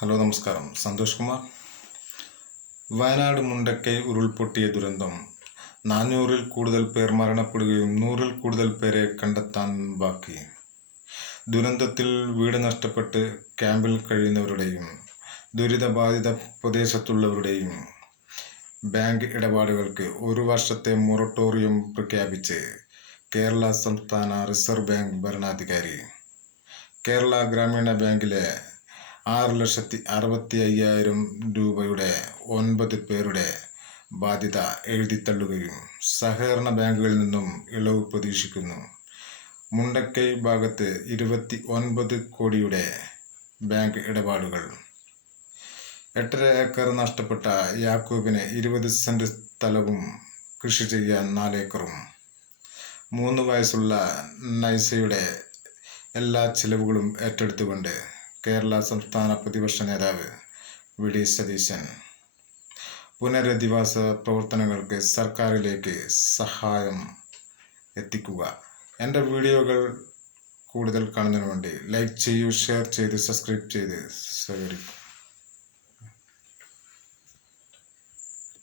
Hello നമസ്കാരം. സന്തോഷ് കുമാർ. വയനാട് മുണ്ടക്കൈ ഉരുൾപൊട്ടിയ ദുരന്തം 400-ൽ കൂടുതൽ പേർ മരണപ്പെടുകയും 100-ൽ കൂടുതൽ പേരെ കണ്ടെത്താൻ ബാക്കി. ദുരന്തത്തിൽ വീട് നഷ്ടപ്പെട്ട് ക്യാമ്പിൽ കഴിയുന്നവരുടെയും ദുരിതബാധിത പ്രദേശത്തുള്ളവരുടെയും ബാങ്ക് ഇടപാടുകൾക്ക് 1 വർഷത്തെ മൊറട്ടോറിയം പ്രഖ്യാപിച്ച് കേരള സംസ്ഥാന റിസർവ് ബാങ്ക് ഭരണാധികാരി. കേരള ഗ്രാമീണ ബാങ്കിലെ 6,65,000 രൂപയുടെ 9 പേരുടെ ബാധ്യത എഴുതിത്തള്ളുകയും സഹകരണ ബാങ്കുകളിൽ നിന്നും ഇളവ് പ്രതീക്ഷിക്കുന്നു. മുണ്ടക്കൈ ഭാഗത്ത് 29 കോടിയുടെ ബാങ്ക് ഇടപാടുകൾ. 8.5 ഏക്കർ നഷ്ടപ്പെട്ട യാക്കൂബിന് 20 സെന്റ് സ്ഥലവും കൃഷി ചെയ്യാൻ 4 ഏക്കറും. 3 വയസ്സുള്ള നൈസയുടെ എല്ലാ ചിലവുകളും ഏറ്റെടുത്തുകൊണ്ട് കേരള സംസ്ഥാന പ്രതിപക്ഷ നേതാവ് വി ഡി സതീശൻ. പുനരധിവാസ പ്രവർത്തനങ്ങൾക്ക് സർക്കാരിലേക്ക് സഹായം എത്തിക്കുക. എൻ്റെ വീഡിയോകൾ കൂടുതൽ കാണുന്നതിന് വേണ്ടി ലൈക്ക് ചെയ്യൂ, ഷെയർ ചെയ്ത് സബ്സ്ക്രൈബ് ചെയ്ത് സഹകരിക്കും.